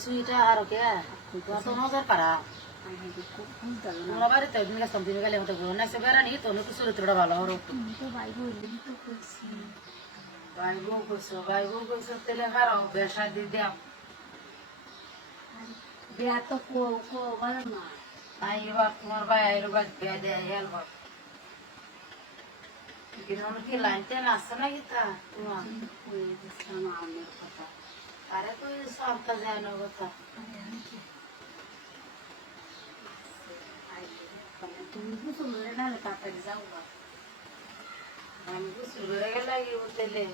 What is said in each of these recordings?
সুইটা আর কে তোমার তো নজর পারা তোমরা বাড়িতে দিন গেছিলাম তুমি গেলে মতো না সে বেড়ানি তো একটু চরিত্রটা ভালো হলো ভাই বউ কইছো তেলে খারো বেসা দি দাম বিয়া তো বলো না আই এবার তোমার ভাই আইলো বাদ বিয়া দেয় হেলব কিন্তু কি লাইনতে আসছে না গীতা তোমার আমার কথা আরে তুই সবটা যায় না কথা তুমি কিছু বলে না তাড়াতাড়ি যাও আমি গোসল করে গেলে উঠলে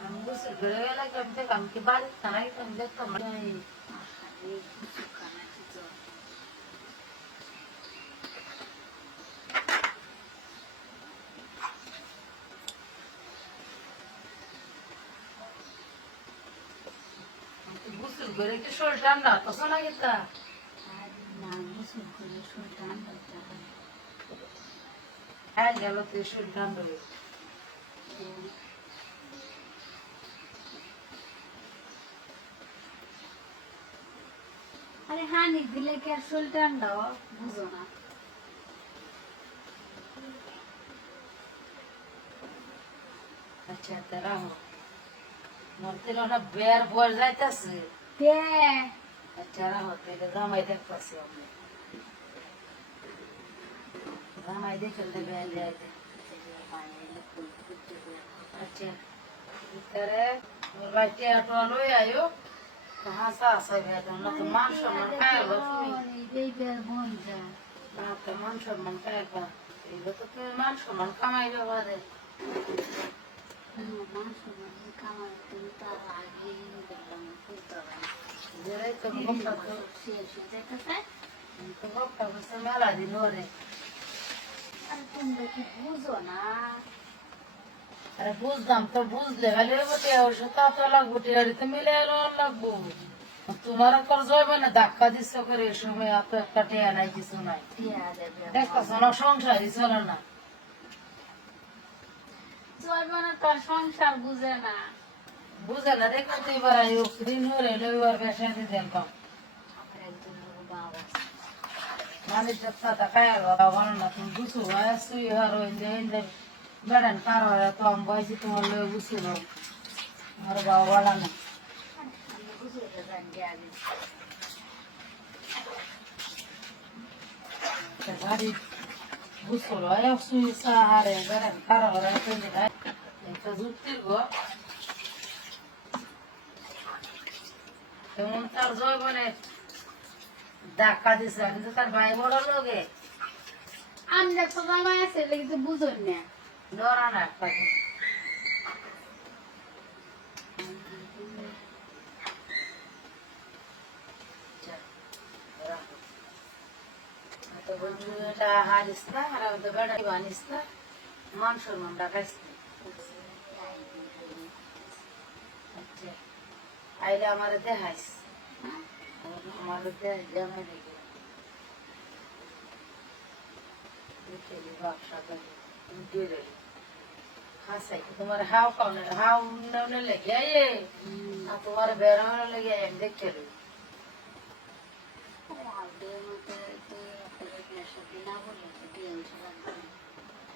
আমি গোসল করে গেলে আমি আমি কি বাড়ি থানায় আমি দেখতাম গোসল করে কি শরীর ঠান্ডা তো শোনা গেতা হ্যাঁ গেল তুই শরীর ঠান্ডা আরে হানি দিলে কি আর শরীর ঠান্ডা বুঝো না আচ্ছা তারা মোর তেল না বের বল যাইতাছে কে আচ্ছা রাহো তেলে জামাই দেখতাছি আমি জামাই দেখে বের যাইতে আচ্ছা ভিতরে মোর বাইতে আটো লই আয়ো হাসা হাসা বের না তো মান সম্মান খাইলো তুমি না তো মান সম্মান খাইবা এগুলো তো তুমি মান সম্মান কামাইবে বাদে যেটাই তো মুখটা তো মুখটা বসে মেলা দিন ওরে বুঝো না আরে বুঝলাম তো বুঝলে খালি বটে ওষুধ তো লাগবো টিয়ারিতে মিলে লাগবো তোমার কর যাবে না ধাক্কা দিচ্ছ করে এ সময় এত একটা টেয়া নাই কিছু নাই দেখতেছ না সংসারই চলে না চলবে না তোর সংসার বুঝে না বুঝে না দেখো তো এবার ঋণ হলে এবার বেসা দিয়ে দেখতাম মানুষ যাত্রা খায় ভালো না তুমি বুঝো সুই হার বেড়ান কার হয় তো আমি বয়সি তোমার লোক বুঝছিল আর বাবা বলা না বাড়ি বুঝছিল সুই সাহারে বেড়ান কার হয় একটা যুক্তির গো তেমন তার জয়বনে ধাক্কা দিছে কিন্তু তার ভাই বড় লোকে আমরা তো জামাই আছে কিন্তু বুঝুন না ডরা না একটা এটা হারিস না আর আমাদের বেড়া বানিস না মান সম্মান ডাকাইস আইলে আমার দেখাইস আমার দেখাইলে আমি দেখি ব্যবসা করে হাসাই তোমার হাও কাউনে হাও নেওনে লেগে আইয়ে আর তোমার বেড়ানো লেগে আমি দেখতে লই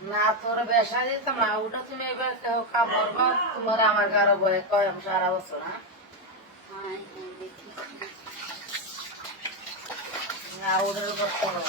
না তোর বেসা দিতাম না ওটা তুমি এবার কাপড় বা তোমার আমার কারো বয়ে কয় আমি সারা বছর না ওটার উপর কোনো